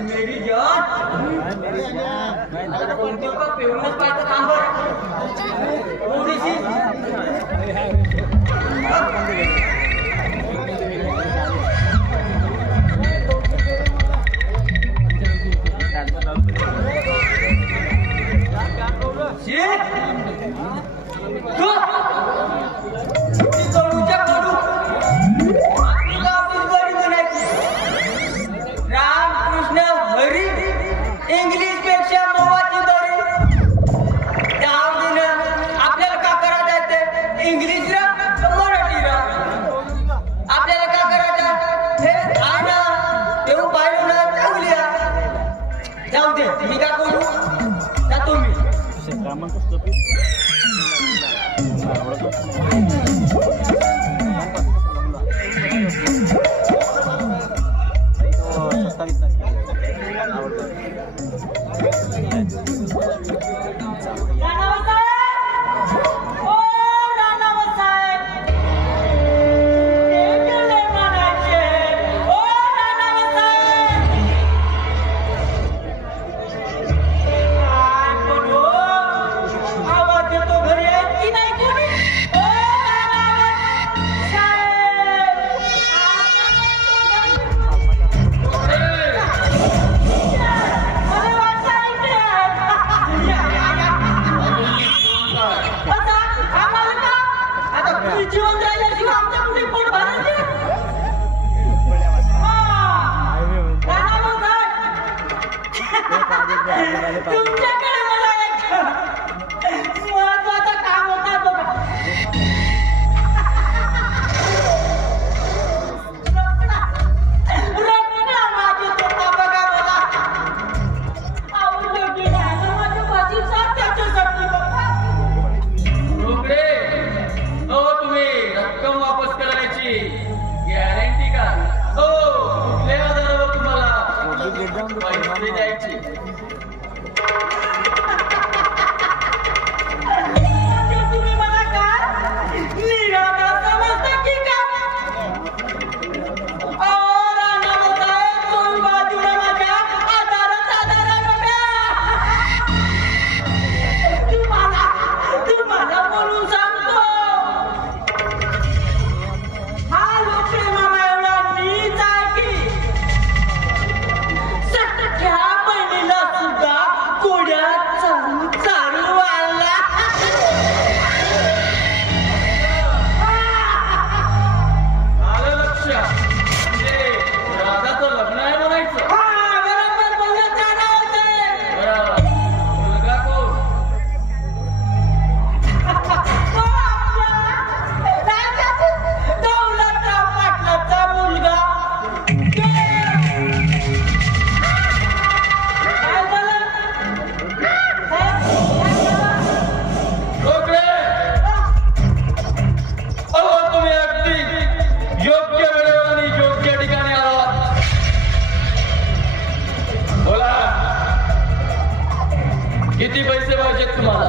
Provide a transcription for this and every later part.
मेरी जान आता कोणती का पेऊनच पाहिजे थांब थोडीशी किती पैसे पाहिजेत तुम्हाला?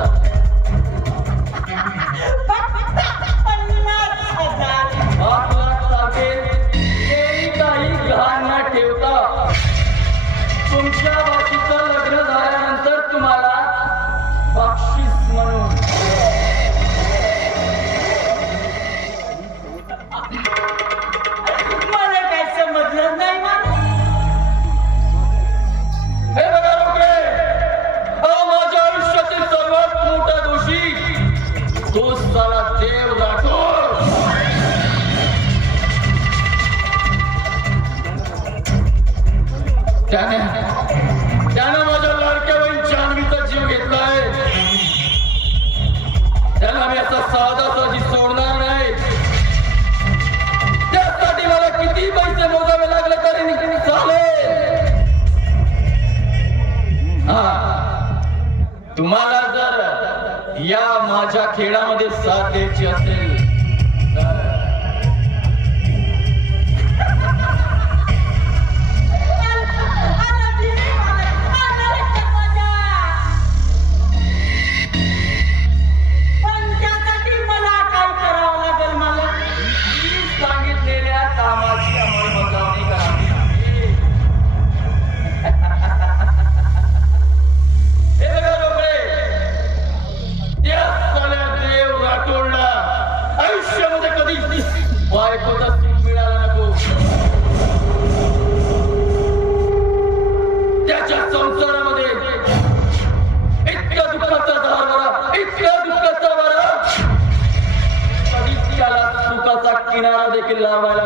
5 लाख चालतील. काही गहाण न ठेवता तुमच्या बाकीचं लग्न झाल्यानंतर तुम्हाला बक्षीस म्हणून मला काय समजलं नाही ना. हे बघा रोकडे, माझ्या आयुष्यातील सर्वात मोठा दोषी तो साला देव राठोड. त्यानं माझ्या लाडक्या बहीण जान्हवीचा जीव घेतलाय. त्याला मी असा साधी सोडणार नाही. त्यासाठी मला किती पैसे मोजावे लागले तरी चालेल. तुम्हाला जर या माझ्या खेळामध्ये साथ द्यायची असेल सांगितलेल्या कामाची अंमलबजावणी करावी लागेल. किल्ला व्हायला